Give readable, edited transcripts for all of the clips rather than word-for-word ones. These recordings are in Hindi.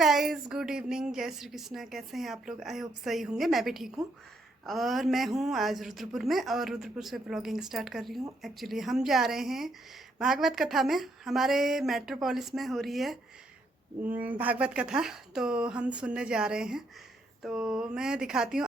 Guys, good evening. जय श्री कृष्णा। कैसे हैं आप लोग? आई होप सही होंगे। मैं भी ठीक हूँ। और मैं हूँ आज रुद्रपुर में और रुद्रपुर से ब्लॉगिंग स्टार्ट कर रही हूँ। एक्चुअली हम जा रहे हैं भागवत कथा में। हमारे मेट्रोपोलिस में हो रही है भागवत कथा, तो हम सुनने जा रहे हैं। तो मैं दिखाती हूँ।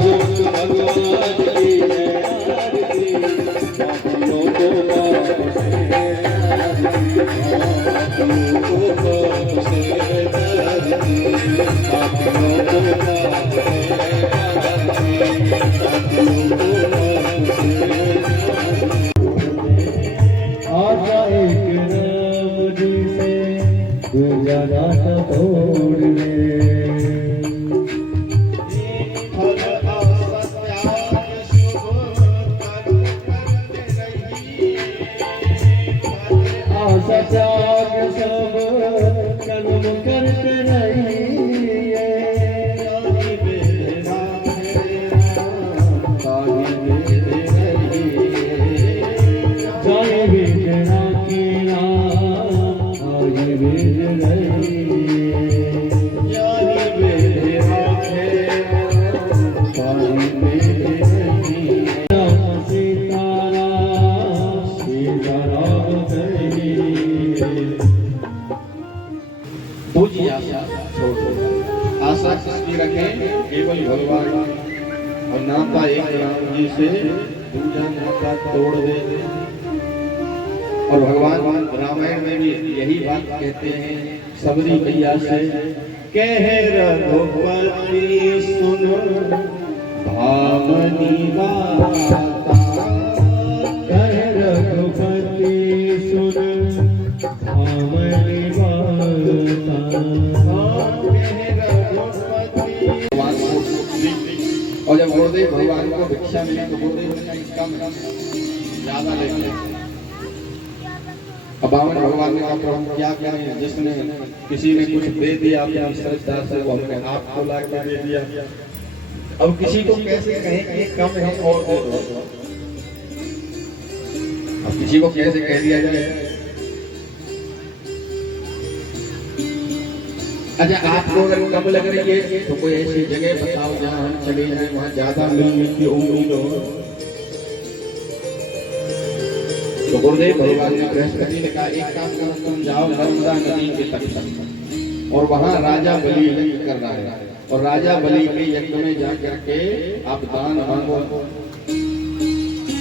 आशा किसकी रखें? केवल भगवान। और नाता एक राम जी से दूसरा नाता तोड़ दे। और भगवान रामायण में भी यही बात कहते हैं सबरी मैया से, कह रघुपति सुन भावनी बाता, कह रघुपति सुन भावनी बाता। और जब गुरुदेव भगवान को भिक्षा मिली तो गुरुदेव ने कम ज्यादा लेते। अब बावन भगवान ने कहा हम क्या करें, जिसने किसी ने कुछ दे दिया अपनी श्रद्धा से, वो हमने हाथ को ला के दे दिया। अब किसी को कैसे कहें कि कम है और दे दो? अब किसी को कैसे कह दिया जाए? अच्छा, आपको अगर कम लग रही है तो कोई ऐसी जगह बताओ जहाँ हम चले जाएं, वहाँ ज्यादा मिलने की उम्मीद हो। तो गुरुदेव भगवान ने बृहस्पति ने कहा एक काम करो, तुम जाओ नर्मदा नदी के तट पर, और वहाँ राजा बलि यज्ञ कर रहा है, और राजा बलि के यज्ञ में जाकर के आप दान मांगो।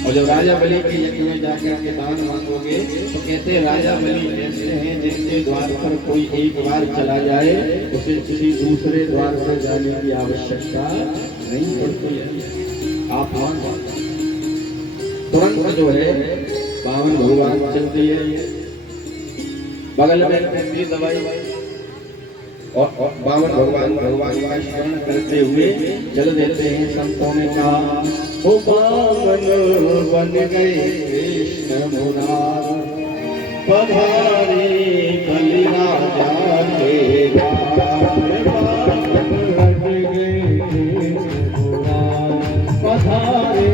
और जब राजा बलि के यज्ञ में जाकर के दान मांगोगे तो कहते हैं राजा बलि ऐसे हैं जिनके द्वार पर कोई एक बार चला जाए उसे किसी दूसरे द्वार पर जाने की आवश्यकता नहीं पड़ती है। आप तुरंत जो है बावन भगवान चलती है, बगल में दवाई, और बावन भगवान का स्मरण करते हुए चल देते हैं। संतों ने कहा ओ बावन बन गए कृष्ण मुरार, पधारे बलि राजा के द्वार। बावन बन गए कृष्ण मुरार, पधारे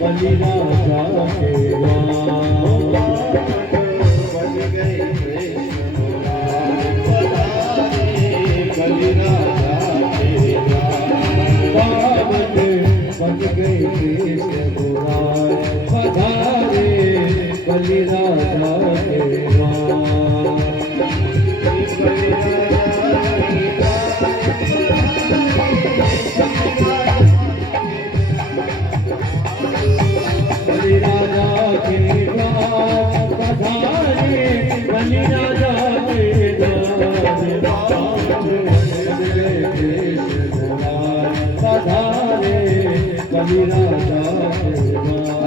बलि राजा के द्वार। बन गए कृष्ण मुरार, पधारे बलि राजा के द्वार। बन गए कृष्ण मुरार, पधारे बलि राजा के द्वार। बलि राजा के द्वार, पधारे बलि राजा के द्वार। बन गए कृष्ण मुरार, पधारे बलि राजा के द्वार।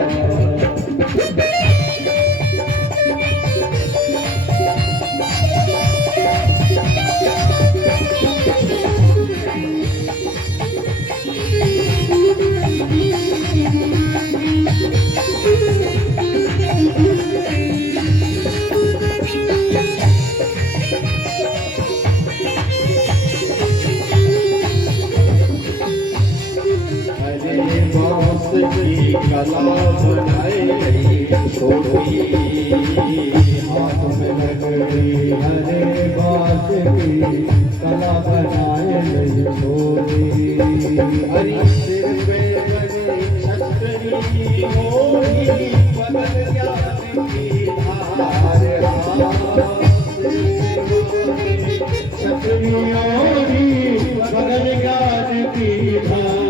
की कला बनाए गई छोटी, हाथ में लकड़ी हरे बांस की कला बनाए गई छोटी। हरि सिर पे बने छतरी मोही बदल ज्ञान की धार, छतरियोरी बदल ज्ञान की धार,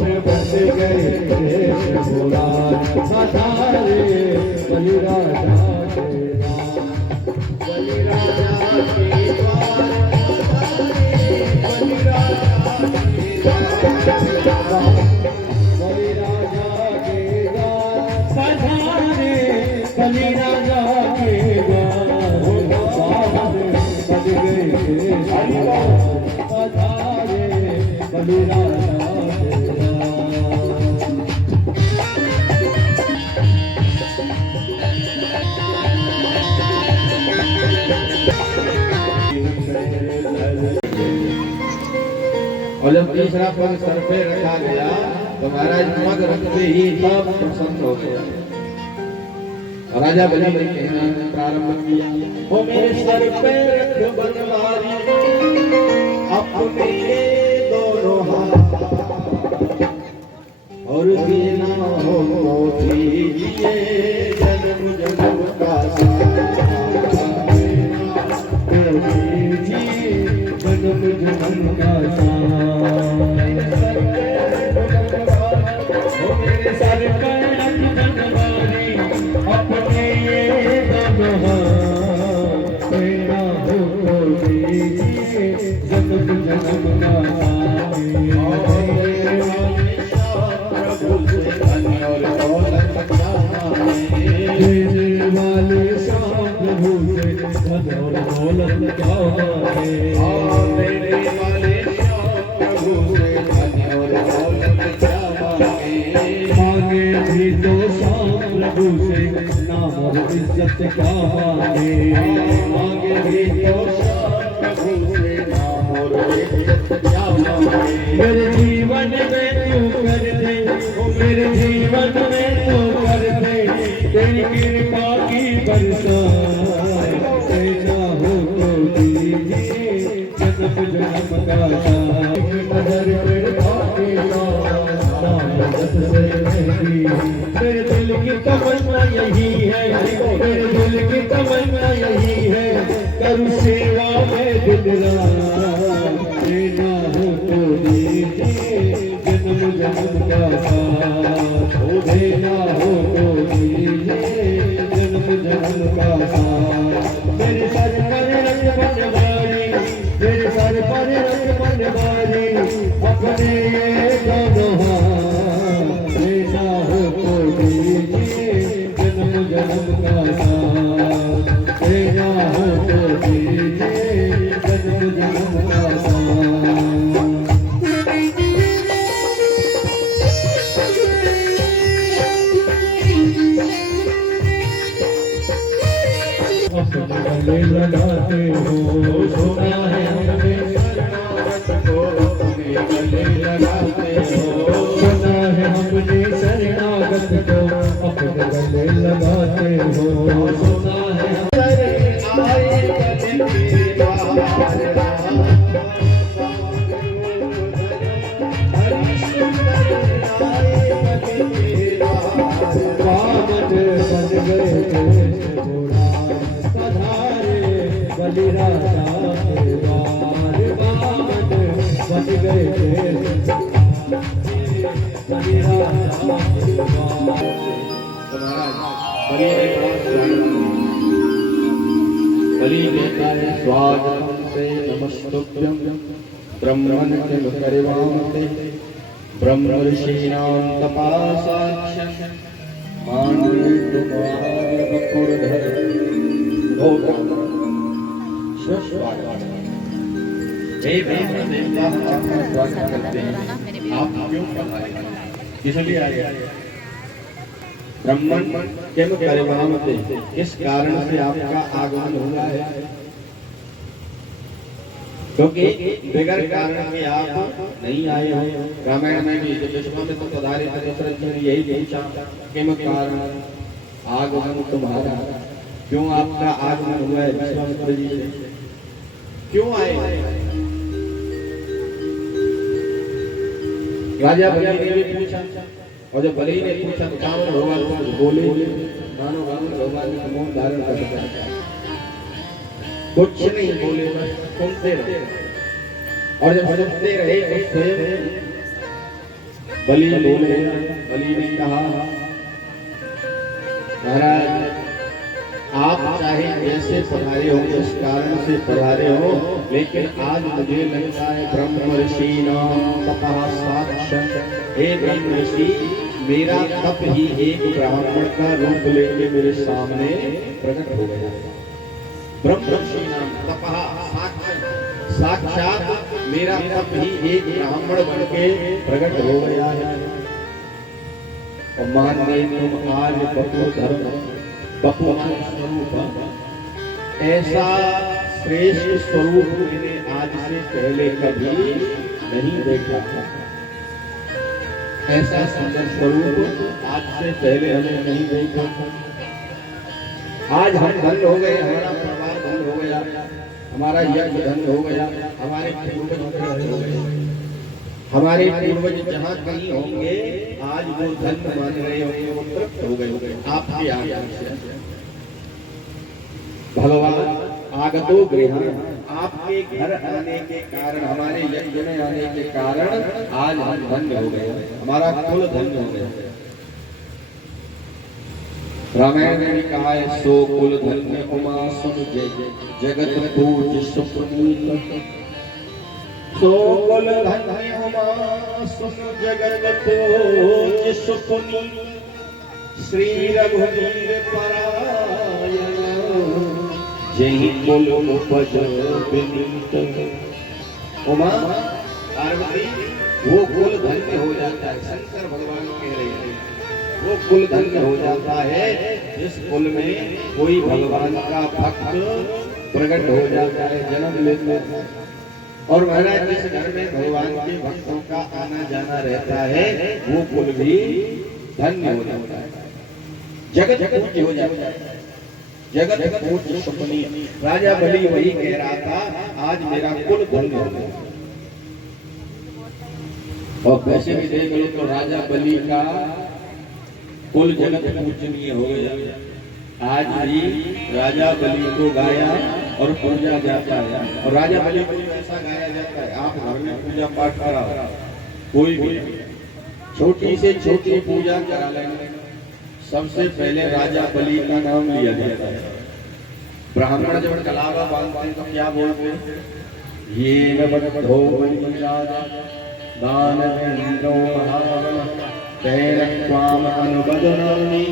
में बस गए देश बुलार, सधारे बलिराजा के द्वार, बलिराजा के द्वार, बलिराजा के द्वार, बलिराजा के द्वार, सधारे बलिराजा के द्वार, बज गए देश बुलार, सधारे बलिराजा के द्वार। और जब तीसरा पग सर पे रखा गया तो महाराज पग रखते ही सब प्रसन्न हो गए। और राजा बलि ने कहना प्रारंभ किया, ओ मेरे सर पे रख बनवारी अपने दोनों हाथ, और देना हो तो दीजिए जन्म जन्म का साथ, जन्म जन्म का मेरे सर पर रख बनवारी अपने दोनों हाथ, तेरा हो दीजिए जन्म जन्म का देने वाले श्याम प्रभु से धन और दौलत क्या मांगे, मेरे वाले प्रभु से धन और दौलत क्या मांगे, मांगे भी तो श्याम प्रभु से नाम और इज्जत क्या मांगे, मांगे भी तो श्याम प्रभु से नाम और इज्जत क्या मांगे, मेरे जीवन में तू कर दे, ओ मेरे जीवन में तू कर दे, तेरी कृपा की बरसात, तेरा हो तो दीजिए जन्म जन्म का साथ, नजर पे भागेगा नाम जस से मेरी, मेरे दिल की तमन्ना यही है, मेरे दिल की तमन्ना यही है, करूँ सेवा में दिन रात, तेरा हो तो दीजिए जन्म जन्म का साथ, हो देना हो तो दीजिए जन्म जन्म का साथ। मेरे सर पर रख बनवारी, मेरे सर पर रख बनवारी अपने ये दोनों हाथ, देना हो तो दीजिए जन्म जन्म का साथ, देना हो तो दीजिए जन्म जन्म का साथ। गले लगाते हो सुना है हमने शरणागत को, अपने गले लगाते हो सुना है हमने शरणागत को, अपने गले लगाते हो सुना है आए कभी की बार हरि सुंदर आए कभी की बार, बामन बन गए देश बुलार, सधारे बलिराजा के द्वार, बामन बन गए देश बलिराजा के द्वार। बलि कहता है स्वागतम से नमस्तुभ्यं ब्रह्मन् किम करिवामते, ब्रह्म ऋषीणां तपासाक्ष मानवे तुम्हारे बकुरधर भोगम सुस्वागत। हे ब्रह्म देवता आपका स्वागत करते हैं, आप क्यों पधारे, इसलिए आए। ब्रह्मण किम करिवामते, किस कारण से आपका आगमन हुआ है। क्योंकि बगैर कारण के आप नहीं आए हो। रामायण में भी जब विश्वामित्र पधारे थे दशरथ जी ने यही पूछा किम कारण आगमन तुम्हारा, क्यों आपका आगमन हुआ है विश्वामित्र जी से, क्यों आए। राजा बलि ने भी पूछा, और जब बलि ने पूछा तो रावण भगवान को बोले, मानो रावण भगवान ने मौन धारण कर रखा, कुछ नहीं बोले, बस सुनते रहे। और जब सुनते रहे तो स्वयं बलि बोले। बलि ने कहा महाराज आप चाहे जैसे पधारे हो, जिस कारण से पधारे हो, लेकिन आज मुझे लगता है ब्रह्म ऋषि नाम तपः साक्षात्, हे ब्रह्म ऋषि मेरा तप ही एक ब्राह्मण का रूप लेके मेरे सामने प्रकट हो गया। ब्रह्म ऋषि नाम तपः साक्षात मेरा तप ही एक ब्राह्मण बन के प्रकट हो गया है। और मान गए तुम आज बपु धर्म बपुमान स्वरूप, ऐसा श्रेष्ठ स्वरूप मैंने आज से पहले कभी नहीं देखा था। ऐसा सुंदर स्वरूप आज से पहले हमें नहीं देखा था। आज हम धन्य हो गए, हमारा परिवार धन्य हो गया, हमारा यज्ञ धन्य हो गया, हमारे पूर्वज धन्य हो गए। हमारे पूर्वज जहाँ कहीं होंगे आज वो धन्य मान रहे होंगे, वो तृप्त हो गए होंगे आपके आज्ञा से। भगवान आगतो गृह, आपके घर आने के कारण, हमारे यज्ञ में आने के कारण आज हम धन्य हो गए, हमारा कुल धन्य हो गया। रामायण में भी कहा है सो कुल धन्य उमा सुन जगत पूज सुपुनीत, सो कुल धन्य उमा सुन जगत पूज सुपुनीत, श्री रघुवीर परायण जय कुल उपज विनीत। उमा पार्वती वो कुल धन्य हो जाता है, शंकर भगवान कह रहे हैं वो कुल धन्य हो जाता है जिस कुल में कोई भगवान का भक्त प्रकट हो जाता है, जन्म लेता है। और महाराज जिस घर में भगवान के भक्तों का आना जाना रहता है वो कुल भी धन्य हो जाता है, जगत पूज्य हो जाता है, जगत पूज्य सुपुनी। राजा बलि वही कह रहा था आज मेरा कुल धन्य हो गया। और वैसे भी देख लो तो राजा बलि का कुल जगत पूजनीय हो गया। आज भी राजा बलि को गाया और पूजा जाता है। और राजा बलि को ऐसा गाया जाता है, आप घर में पूजा पाठ कराओ, कोई भी छोटी से छोटी पूजा करा लेंगे, सबसे पहले राजा बलि का नाम लिया जाता है। ब्राह्मण जब कलावा बांधते हैं तो क्या बोलते हैं, ये नवदो बलि राजा दान इंद्रो महाबल तेन स्वाम अनुबदनानि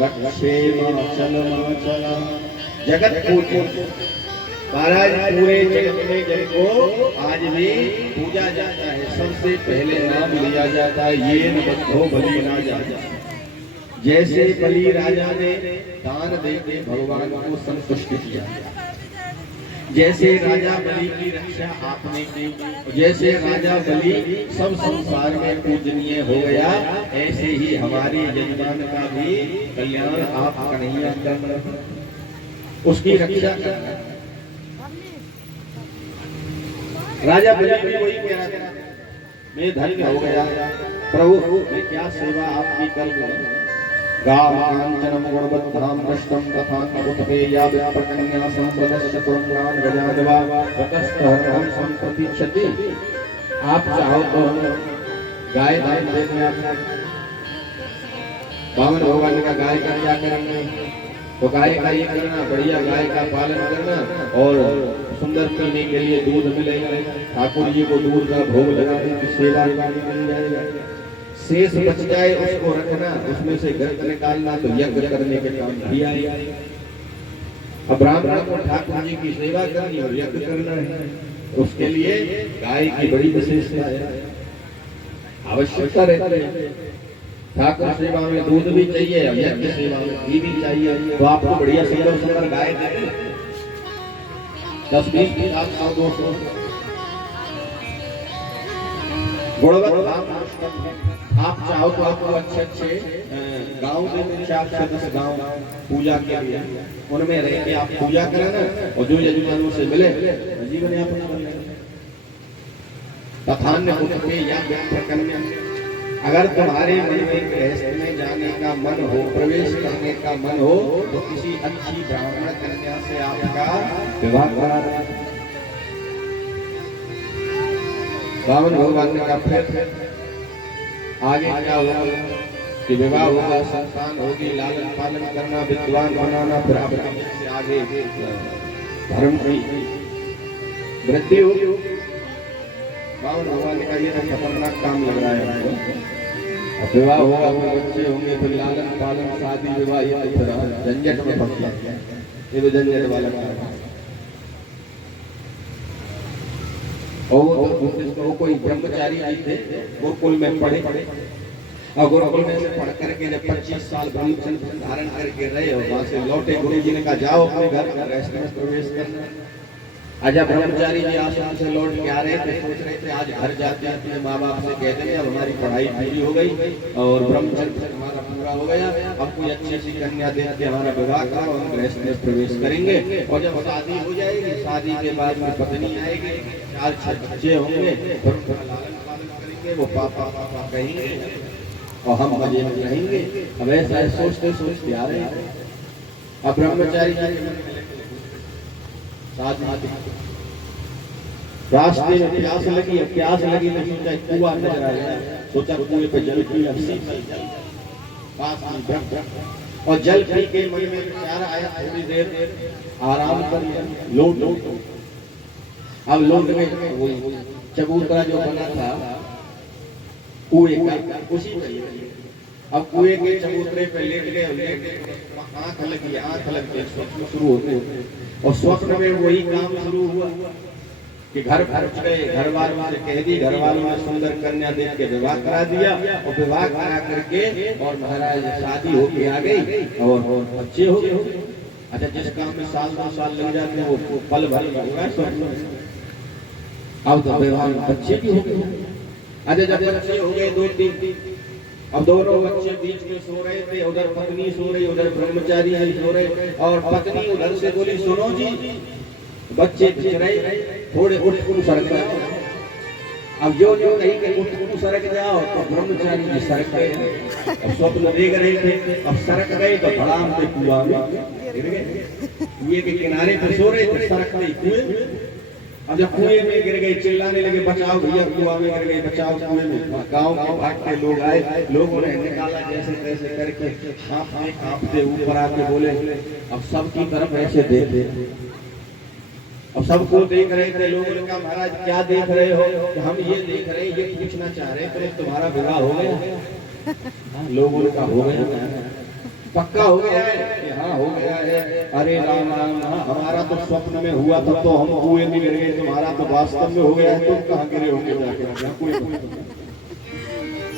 रक्षे माचल माचल। जगत पूज्य महाराज पूरे जगत में जिनको आज भी पूजा जाता है सबसे पहले नाम लिया जाता है ये नवदो बलि राजा। जैसे बलि राजा ने दान देके भगवान को संतुष्ट किया, जैसे राजा बलि की रक्षा आपने की, जैसे राजा बलि सब संसार में पूजनीय हो गया, ऐसे ही हमारे यजमान का भी कल्याण आप कन्हैया कर उसकी रक्षा कर। राजा बलि भी वही कह रहा था मैं धन्य हो गया प्रभु, मैं क्या सेवा आपकी कर दूं। गाव कांचनम गुणवत्ताम दष्टम तथा कबुतपेया विप्रकन्या संप्रदस्य पुरंगान गजाजवा ततस्तहरहं संप्रतीक्षति। आप चाहो तो गाय दान देने आप बामन भगवान का गाय का क्या करेंगे, तो गाय का ये करना, बढ़िया गाय का पालन करना और सुंदर पीने के लिए दूध मिलेगा, ठाकुर जी को दूध का भोग लगाने की सेवा मिल जाएगा, शेष बच जाए उसको रखना, उसमें से गर्द निकालना तो यज्ञ करने के काम भी आएगा। अब ब्राह्मण को ठाकुर जी की सेवा करनी और यज्ञ करना है, उसके लिए गाय की बड़ी विशेषता है, आवश्यकता रहती है। ठाकुर सेवा में दूध भी चाहिए और यज्ञ सेवा में घी भी चाहिए, तो आपको बढ़िया सुंदर सुंदर गाय दें 10-20 200 गुणवत धाम आप चाहो तो आपको अच्छे अच्छे गांव में 4 से 10 गांव पूजा के लिए उनमें रह के आप पूजा करें ना और जो यजमानों से मिले जीवन यापन करें। तथान्य उत्पे या कन्या अगर तुम्हारे मन में गृहस्थ में जाने का मन हो, प्रवेश करने का मन हो तो किसी अच्छी ब्राह्मण कन्या से आपका विवाह करा दें। बावन भगवान का फिर आगे क्या होगा कि विवाह होगा, संतान होगी, लालन पालन करना, विद्वान बनाना, फिर से आगे धर्म की वृद्धि होगी। बावन भगवान का ये खतरनाक काम लग रहा है आपको। अब विवाह होगा, फिर बच्चे होंगे, फिर लालन पालन, शादी विवाह, ये झंझट में फंस जाते हैं। ये भी झंझट वाला काम है। और वो कोई ब्रह्मचारी आए थे, गुरुकुल में पढ़े और गुरुकुल में से पढ़ करके जब 25 साल ब्रह्मचर्य धारण करके रहे और वहां से लौटे, गुरु जी ने कहा जाओ अपने घर गृहस्थ में प्रवेश करना। आज ब्रह्मचारी जी आश्रम से लौट के आ रहे थे, सोच रहे थे आज घर जाते अपने माँ बाप से कह देंगे अब हमारी पढ़ाई पूरी हो गई और ब्रह्मचर्य हमारा पूरा हो गया, अब कोई अच्छी सी कन्या देख के हमारा विवाह करो और गृहस्थ में प्रवेश करेंगे। और जब शादी हो जाएगी, शादी के बाद में पत्नी आएगी, 4 बच्चे होंगे, फिर उनका लालन पालन करेंगे, वो पापा पापा कहेंगे और हम मजे में रहेंगे। अब ऐसा सोचते सोचते आ रहे हैं। अब ब्रह्मचारी रास्ते में प्यास लगी, प्यास लगी तो सोचा कुआं नजर आया, सोचा कुएं पे जल पी पास और जल पी के मन में विचार आया, थोड़ी देर आराम कर लोट। अब लोट में वो चबूतरा जो बना था कुएं का, उसी में अब कुएं के चबूतरे पे लेट गए, आंख लगी स्वप्न शुरू होते और स्वप्न में वही काम शुरू हुआ कि घर पहुंच गए, घर वालों से कह दी, घर वालों ने सुंदर कन्या देख के विवाह करा दिया और विवाह करा करके और महाराज शादी होके आ गई और बच्चे हो गए। अच्छा, जिस काम में 1-2 साल लग जाते हैं वो पल भर होगा स्वप्न। अब तो विवाह बच्चे भी हो गए। अच्छा, जब बच्चे हो गए 2-3, अब दोनों बच्चे बीच में सो रहे थे, उधर पत्नी सो रही, उधर ब्रह्मचारी सो रहे और पत्नी उधर से बोली सुनो जी, बच्चे दिख रहे, थोड़े उठ सरक जाओ। अब जो कहीं के उठ सरक जाओ तो ब्रह्मचारी जी सरक गए। अब स्वप्न देख रहे थे, अब सरक गए तो धड़ाम से कुआं में गिर गए। कुएं के किनारे पे सो रहे थे, सरक गए कुएं। अब जब कुएं में गिर गए चिल्लाने लगे बचाओ भैया, कुआं में गिर गए बचाओ कुएं में। गांव के भागते लोग आए, लोगों ने निकाला जैसे तैसे करके, कांपते ऊपर आके बोले। अब सबकी तरफ ऐसे देखते, अब सबको देख रहे थे। लोगों ने कहा महाराज क्या देख रहे हो? तो हम ये देख रहे हैं, ये पूछना चाह रहे थे तुम्हारा विवाह हो गया? लोगों ने कहा हो गया, पक्का हो गया है? हाँ हो गया है। अरे राम राम, हमारा तो स्वप्न में हुआ था तो हम कुएं में गिर गए, तुम्हारा तो वास्तव में हो गया है, तुम कहाँ गिरे होंगे जाके?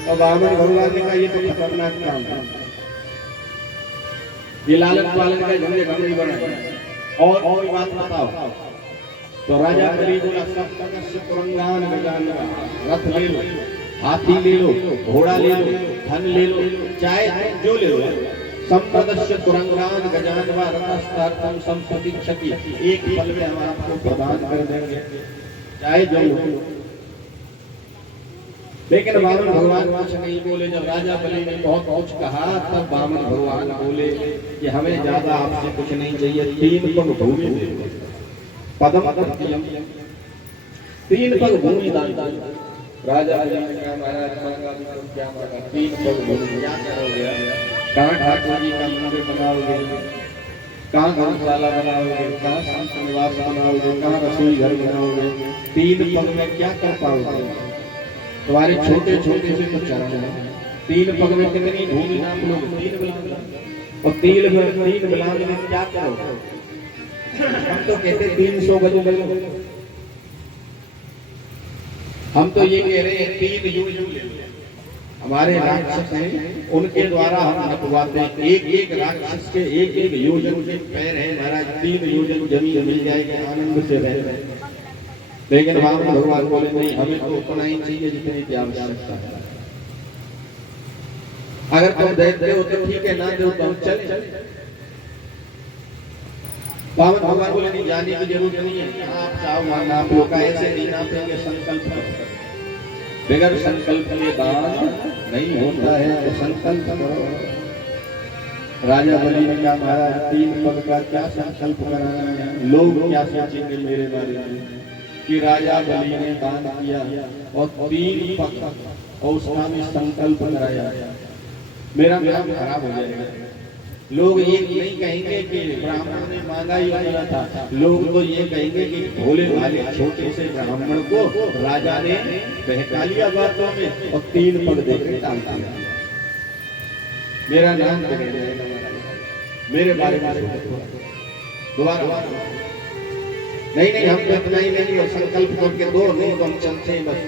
और बामन भगवान ने कहा ये तो खतरनाक काम था, ये लालन पालन का झंझट हमने बनाया। और बात बताओ तो राजा बलि बोला सप्तकस्य पुरंगान गजानन, रथ ले लो, हाथी ले लो, घोड़ा ले लो, धन ले लो, चाहे जो ले लो, संपदस्य तुरंगान गजानवा रथस्थार्थम संपत्ति क्षति, एक पल में हम आपको प्रदान कर देंगे, चाहे जो लो। लेकिन वामन भगवान कुछ नहीं बोले। जब राजा बलि ने बहुत कुछ कहा तब वामन भगवान बोले कि हमें ज्यादा आपसे कुछ नहीं चाहिए, 3 पग भूमि दे दो, पदम तृतीयम, 3 पग भूमि दान। राजा बलि ने कहा महाराज क्या मांगा? 3 पग भूमि। क्या करोगे? कहाँ ठाकुर जी का मंदिर बनाओगे, कहाँ धर्मशाला बनाओगे, कहाँ संत निवास बनाओगे, कहाँ रसोई घर बनाओगे? 3 पग में क्या कर पाओगे? तुम्हारे छोटे छोटे से तो चरण है, 3 पग में कितनी भूमि नाप लोगे? 3 बिलान। और 3 बिलान में क्या करोगे? हम तो कहते 300 गज, हम तो ये कह रहे हैं 3 योजन ले लो। हमारे राक्षस हैं, उनके द्वारा हम नपवाते हैं, एक राक्षस के एक योजन के पैर है महाराज, 3 योजन जमीन मिल जाएगी, आनंद से रह रहे। लेकिन वहां भगवान बोले नहीं, हमें तो उतना ही चाहिए जितनी की आवश्यकता है। अगर तुम देते हो तो ठीक है, ना दो तो हम चले। पावन भगवान बोले नहीं, जाने की जरूरत नहीं है, आप चाहो मानना, आप लोग ऐसे नहीं नापेंगे, संकल्प करो। बगैर संकल्प के दान नहीं होता है, तो संकल्प करो। राजा बलि ने कहा महाराज 3 पग का क्या संकल्प कराना है, लोग क्या सोचेंगे मेरे बारे में कि राजा बलि ने दान किया और 3 पग और उसका भी संकल्प कराया, मेरा नाम खराब हो जाएगा। लोग ये नहीं कहेंगे कि ब्राह्मण ने मांगा ही मिला था, लोग तो ये कहेंगे कि भोले भाले छोटे से ब्राह्मण को राजा ने बहका लिया बातों में और 3 पग देकर टाल दिया, मेरा नाम बिगड़ जाएगा, मेरे बारे में दोबारा नहीं, हम तो इतना ही नहीं और संकल्प करके दो, नहीं तो हम चलते हैं बस।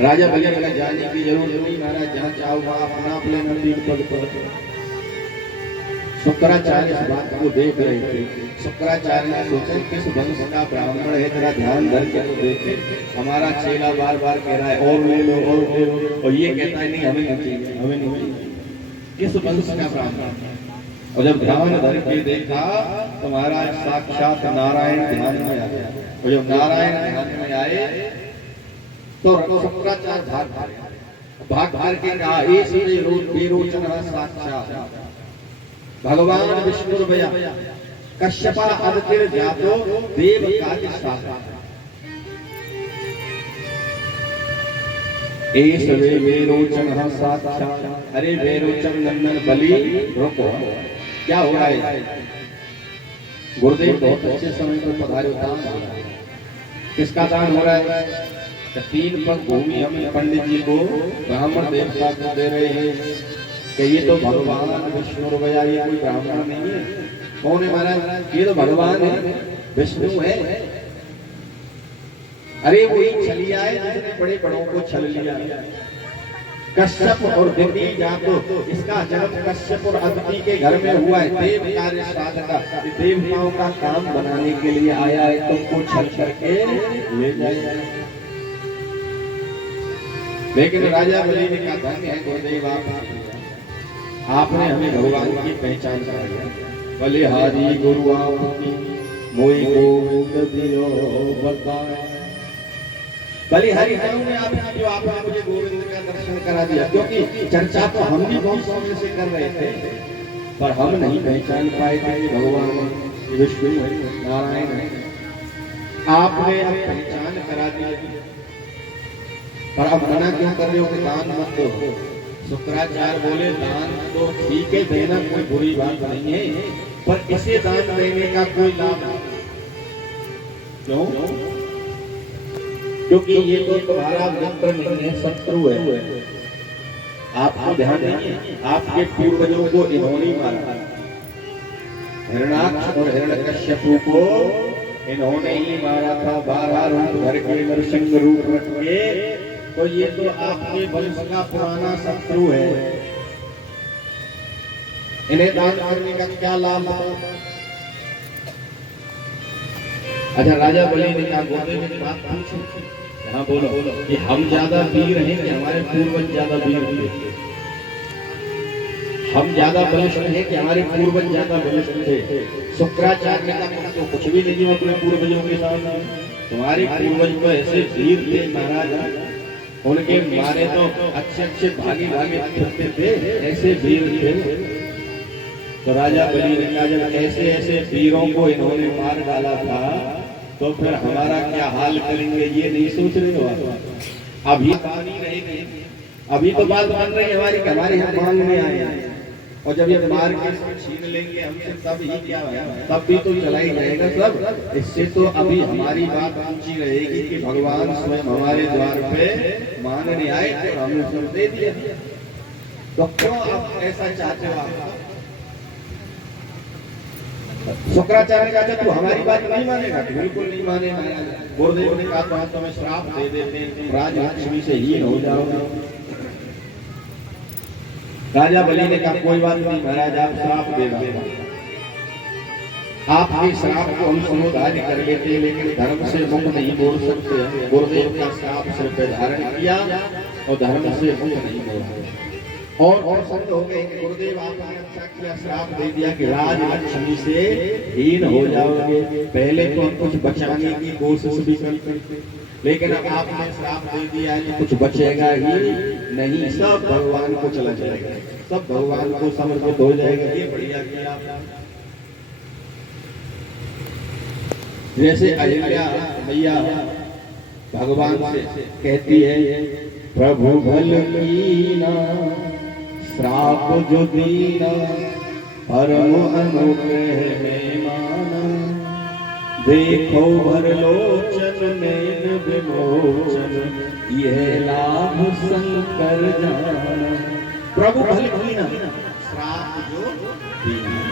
राजा बलि का जाने की जरूरत नहीं महाराज, जहाँ चाहो वहाँ अपना आप लेना 3 पग पर। शुक्राचार्य इस बात को देख रहे थे। शुक्राचार्य ने सोचा किस वंश का ब्राह्मण है, जरा ध्यान धर के तो देखे, हमारा चेला बार बार कह रहा है और ले लो और ले लो, और ये कहता है नहीं हमें नहीं चाहिए, हमें नहीं चाहिए, किस वंश का ब्राह्मण। और जब ध्यान धर के देखा तो महाराज साक्षात नारायण ध्यान में आए, और जब नारायण ध्यान में आए तो शुक्राचार्य भाग के कहा बेरोचन साक्षात भगवान विष्णु भया कश्यपा अदितिर जातो देव काज साता एस वे बेरोचन साक्षात। अरे बेरोचन नंदन बलि रुको, क्या हो रहा है? गुरुदेव बहुत अच्छे समय पर पधारे, दान किसका दान हो रहा है? 3 पग भूमि हम पंडित जी को ब्राह्मण देवता को दे रहे हैं कि ये तो भगवान विष्णु भैया, ये कोई ब्राह्मण नहीं है। कौन है महाराज? ये तो भगवान है, विष्णु है। अरे वही छलिया है जिसने बड़े बड़ों को छल लिया। कश्यप और दिति जातो, इसका जन्म कश्यप और अदिति के घर में हुआ है। देव कार्य साधका, देवताओं का काम बनाने के लिए आया है, तुमको छल करके ले जाएगा। लेकिन राजा बलि ने कहा धन्य है गुरुदेव, आपने हमें भगवान की पहचान कराई। भले हारी गुरु आपकी मोई गोविंद दियो बताए। भले हरि ने आपने जो आपने मुझे गोविंद का दर्शन करा दिया, क्योंकि चर्चा तो हम भी बहुत समय से कर रहे थे, पर हम नहीं पहचान पाए थे कि भगवान विष्णु है, नारायण है। आपने अब पहचान करा दी, पर अब मना क्यों कर रहे हो कि दान मत दो? शुक्राचार्य बोले दान तो ठीक है, देना कोई बुरी बात नहीं है, पर इसे दान देने का कोई लाभ नहीं। क्यों? क्योंकि ये तो तुम्हारा मित्र नहीं है, शत्रु है। आपको ध्यान नहीं है, आपके पूर्वजों को इन्होंने मारा, हिरण्याक्ष और हिरण्यकश्यपु को इन्होंने ही मारा था। 12 रूप भर के नरसिंह रूप रख के, तो ये तो आपके वंश का पुराना शत्रु है। इन्हें दान करने का क्या लाभ? अच्छा, राजा बलि ने कहा गुरुदेव ने बात पूछी, हाँ बोलो कि हम ज्यादा वीर हैं कि हमारे पूर्वज ज्यादा वीर थे? हम ज्यादा बलिष्ठ हैं कि हमारे पूर्वज ज्यादा बलिष्ठ थे? शुक्राचार्य ने कहा तो कुछ भी नहीं अपने पूर्वजों के सामने, तुम्हारे पूर्वज तो ऐसे वीर थे महाराज, उनके मारे तो अच्छे अच्छे भागी फिरते थे, ऐसे वीर थे। तो राजा बलि ने कहा जब ऐसे ऐसे वीरों को इन्होंने मार डाला था, तो फिर हमारा क्या हाल करेंगे, ये नहीं सोच रहे हो? अभी बात नहीं रही, अभी तो बात बन रही है हमारे यहाँ मांगने आए हैं, और जब ये मार के छीन लेंगे हमसे तब ही क्या है, तब भी तो चला ही जाएगा सब। इससे तो अभी हमारी बात ऊंची रहेगी कि भगवान स्वयं हमारे द्वार पे मांगने आए तो हमने सब दे दिया। तो क्यों आप ऐसा चाहते हो? आप शुक्राचार्य ने कहा तू हमारी बात नहीं मानेगा? बिल्कुल नहीं मानेगा। गुरुदेव ने कहा तो तुम्हें श्राप दे देते हैं, राजलक्ष्मी से हीन हो जाओगे। राजा बलि ने कहा कोई बात नहीं महाराज, आप श्राप दे देना। आपके श्राप को हम समुदाय कर लेते हैं, लेकिन धर्म से मुक्त नहीं बोल सकते। गुरुदेव का श्राप सिर पे धारण किया और धर्म से मुक्त नहीं बोला। और संत हो गए कि गुरुदेव आपने अच्छा किया, श्राप दे दिया कि राज लक्ष्मी से हीन हो जाओगे। पहले तो हम कुछ बचाने की कोशिश भी करते, लेकिन अब आपने श्राप दे दिया है कि कुछ बचेगा ही नहीं, सब भगवान को चला जाएगा, सब भगवान को समर्पित हो जाएगा। ये बढ़िया किया आपने। जैसे अहिल्या मैया भगवान से कहती है, प्रभु भल कीना श्राप जो दीना, परम अनुग्रह में माना, देखो भर लोचन नैन विमोचन, यह लाभ शंकर जाना। प्रभु भल कीना श्राप जो दीना,